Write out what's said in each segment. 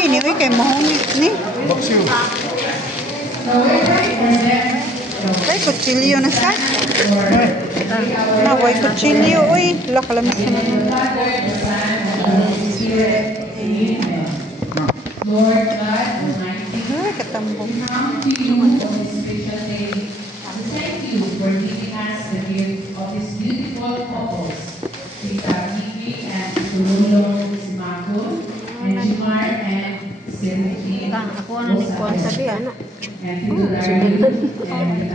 ini uy kay mahuni ni. Baksiw. Kay kutsilyo na sa. Naway kutsilyo uy. Lakalamit sa naman. Lord God Almighty, Ay, katambong. come to you on this special day. Thank you for giving us the gift of these beautiful couples, Tita Vivi and Tululong Simakon, and Jimar and Serafin. Ako ano ni Kuan sabi ano. And Tito Darwin and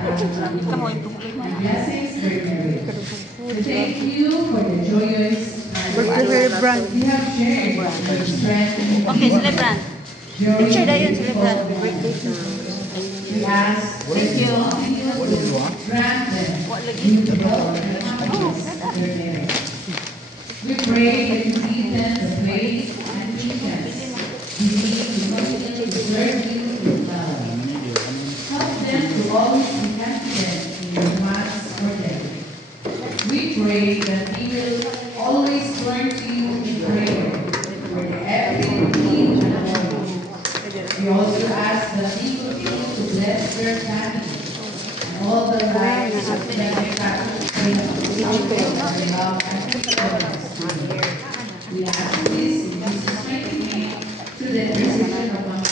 blessings for marriage. Thank you for the joyous Birthday brand. we have shared the strength. Okay, celebrant. Picture na yun, celebrant. We ask that you grant them beautiful marriage. We pray that you give them the faith and patience you need to continue to serve you with love. Help them to always be confident in your plans for them. We pray that they will always turn to you in prayer for every need and all. We also ask that they continue to bless their family and all the lives of them that their love and faithfulness. We ask this in Jesus' mighty name through the intercession of our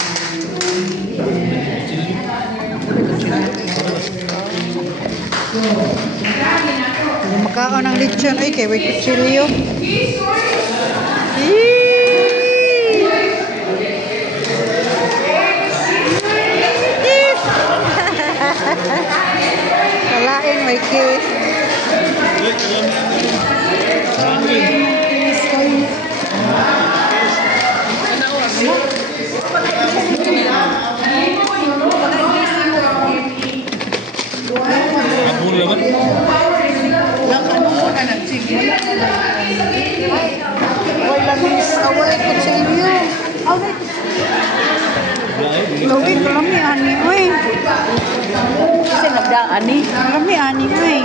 Makaon ng lechon ay kay way kutsilyo. Kalain may kiss. Abul laban. Way langis away kutsilyo. Lawin kalami ani oy. Kasi nagdaan ni. Kalami ani oy.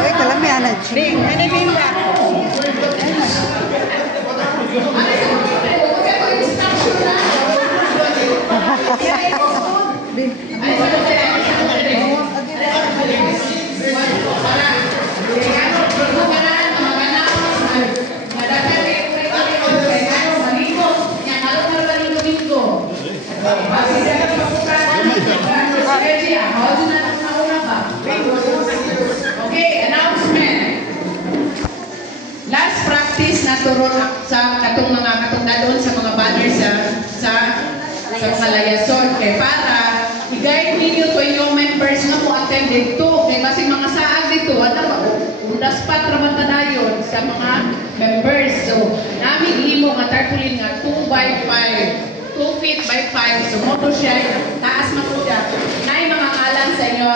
Oy kalami ana chi. Okay, announcement. Last practice na turon sa katong mga katungdadon sa mga banners sa mga layason kay para i-guide ninyo to inyong members nga mo attend dito kay basig mga saag dito wala pa undas pa traman dayon sa mga members. So namin himo nga tarpaulin nga 2 by 5 2 feet by 5 so mo to siya taas man po siya nay mga ngalan sa inyo